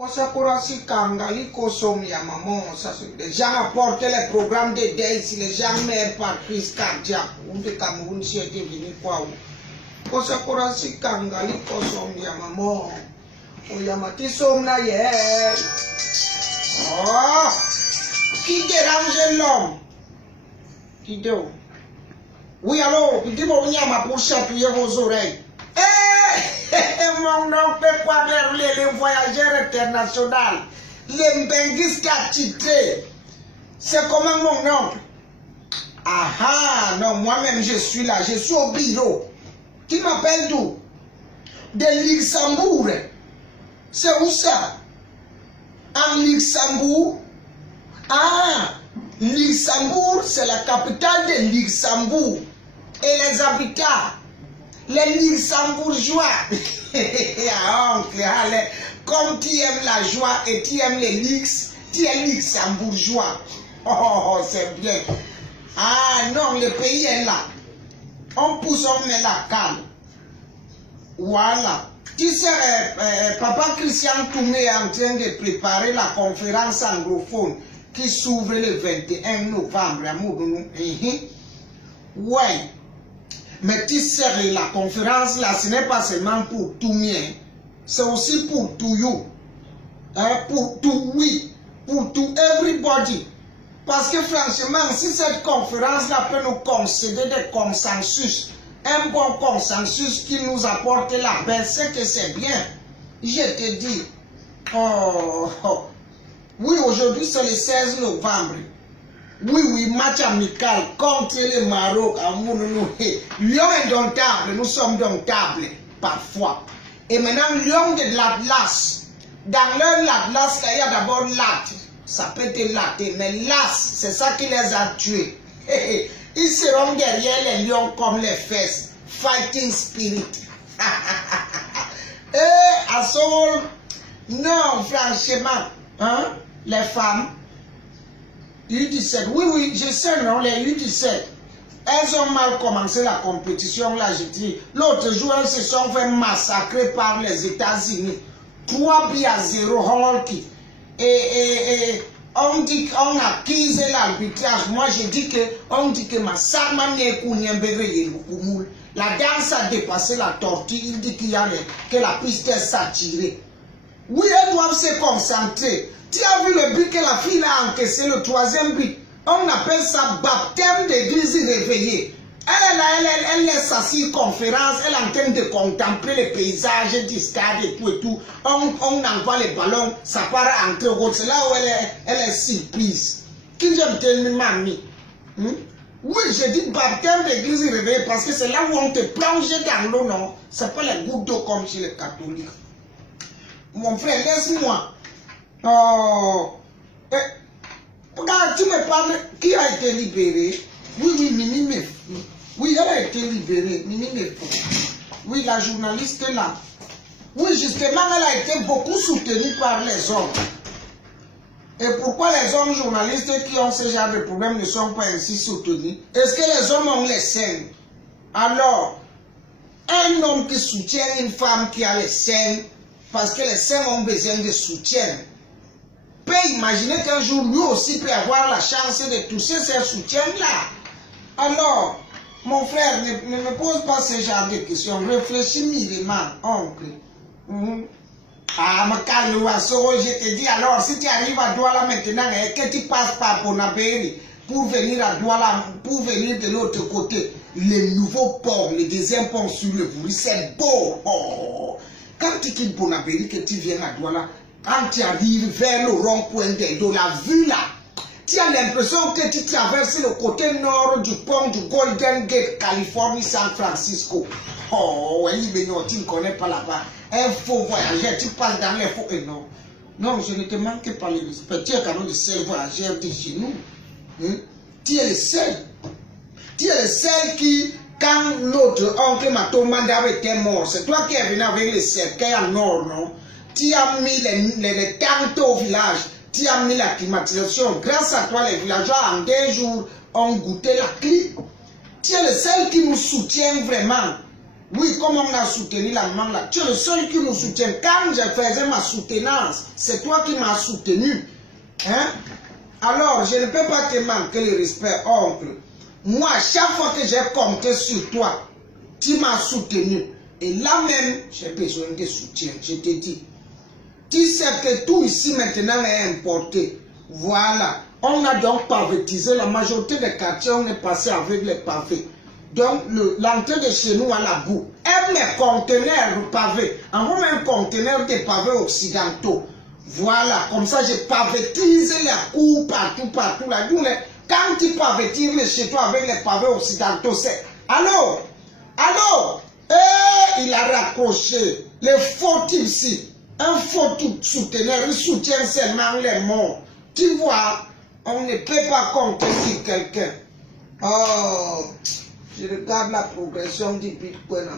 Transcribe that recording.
Kosakurasi Kangali Kosom Yamamon, les gens apportaient les programmes de deuil si les gens meurent par crise cardiaque ou de Cameroun si était venu quoi. Kosakurasi Kangali Kosom Yamamon, Oyamati Somna hier. Oh, qui dérange l'homme? Qui dérange? Oui, alors, dis-moi, on y a ma pour chatouiller vos oreilles. Mon oncle quoi vers les voyageurs internationaux, les benguistes attitrés. C'est comment mon oncle? Ah non, moi-même je suis là, je suis au bureau. Qui m'appelle d'où? De Luxembourg. C'est où ça? En Luxembourg? Ah, Luxembourg, c'est la capitale de Luxembourg. Et les habitants, les Luxembourgeois. Oncle, allez, comme tu aimes la joie et tu aimes les luxe, tu es luxembourgeois. Oh, c'est bien. Ah non, le pays est là. On pousse, on met la calme. Voilà. Tu sais, Papa Christian Toumé est en train de préparer la conférence anglophone qui s'ouvre le 21 novembre à Mourounou. Ouais. Mais tu sais, la conférence là, ce n'est pas seulement pour tout mien, c'est aussi pour tout you, pour tout oui, pour tout everybody. Parce que franchement, si cette conférence là peut nous concéder des consensus, un bon consensus qui nous apporte la paix, c'est que c'est bien. Je te dis, oui, aujourd'hui c'est le 16 novembre. Oui, match amical contre le Maroc à Mounounou. Lyon est domptable, nous sommes domptables parfois. Et maintenant, Lyon de l'Atlas. Dans leur l'Atlas, il y a d'abord l'At. Ça peut être l'At, mais l'As, c'est ça qui les a tués. Ils seront derrière les lions comme les fesses. Fighting spirit. À Saul, non, franchement, hein, les femmes. U17, oui, je sais, non, les U17, elles ont mal commencé la compétition, là, je dis. L'autre jour, elles se sont fait massacrer par les États-Unis. 3-0, Holki. Et on dit qu'on accuse l'arbitrage. Moi, je dis que, on dit que massacre, la danse a dépassé la tortue. Il dit qu'il y a que la piste est saturée. Oui, elles doivent se concentrer. Tu as vu le but que la fille a encaissé, le troisième but. On appelle ça baptême d'église réveillée. Elle laisse sa circonférence, elle est en train de contempler les paysages du stade et tout. On envoie les ballons, ça part entre autres. C'est là où elle est surprise. Qui j'aime tellement mamie? Oui, je dis baptême d'église réveillée parce que c'est là où on te plonge dans l'eau, non? C'est pas les gouttes d'eau comme chez les catholiques. Mon frère, laisse-moi. Oh, regarde, tu me parles, qui a été libéré? Oui, Mimi Mefou. Oui, elle a été libérée, Mimi Mefou. Oui, la journaliste est là. Oui, justement, elle a été beaucoup soutenue par les hommes. Et pourquoi les hommes journalistes qui ont ce genre de problème ne sont pas ainsi soutenus? Est-ce que les hommes ont les seins? Alors, un homme qui soutient une femme qui a les seins, parce que les seins ont besoin de soutien, peut imaginer qu'un jour, lui aussi peut avoir la chance de toucher ce soutien-là. Alors, mon frère, ne me pose pas ce genre de questions. Réfléchis mûrement, oncle. Ah, ma Kalouasso, je te dis alors, si tu arrives à Douala maintenant, que tu passes par Bonabéry pour venir à Douala, pour venir de l'autre côté, le nouveau pont, le deuxième pont sur le Bouri, c'est beau. Oh. Quand tu quittes Bonabéry, que tu viens à Douala, quand tu arrives vers le rond-point de la vue là, tu as l'impression que tu traverses le côté nord du pont du Golden Gate, Californie, San Francisco. Oh, oui, mais non, tu ne connais pas là-bas. Un faux voyageur, tu passes dans les faux. Et non, non, je ne te manque pas le respect. Tu es quand même le seul voyageur de chez nous. Tu es le seul. Tu es le seul qui, quand l'autre oncle Matomanda était mort, c'est toi qui es venu avec le cercueil en or, non? Tu as mis les tentes au village, tu as mis la climatisation. Grâce à toi, les villageois, en 2 jours, ont goûté la clim. Tu es le seul qui nous soutient vraiment. Oui, comme on a soutenu la maman là, tu es le seul qui nous soutient. Quand je faisais ma soutenance, c'est toi qui m'as soutenu. Hein? Alors, je ne peux pas te manquer le respect, oncle. Moi, chaque fois que j'ai compté sur toi, tu m'as soutenu. Et là même, j'ai besoin de soutien. Je te dis. Tu sais que tout ici maintenant est importé. Voilà. On a donc pavétisé la majorité des quartiers, on est passé avec les pavés. Donc, l'entrée de chez nous à la boue. Et mes conteneurs de pavés. Envoie un conteneur de pavés occidentaux. Voilà. Comme ça, je pavétise la cour partout. Là. Donc, quand tu pavétises chez toi avec les pavés occidentaux, c'est... Allô? Il a raccroché. Les faux types ici. Un faux souteneur, il soutient seulement les morts. Tu vois, on ne peut pas compter sur quelqu'un. Oh, je regarde la progression du Bitcoin.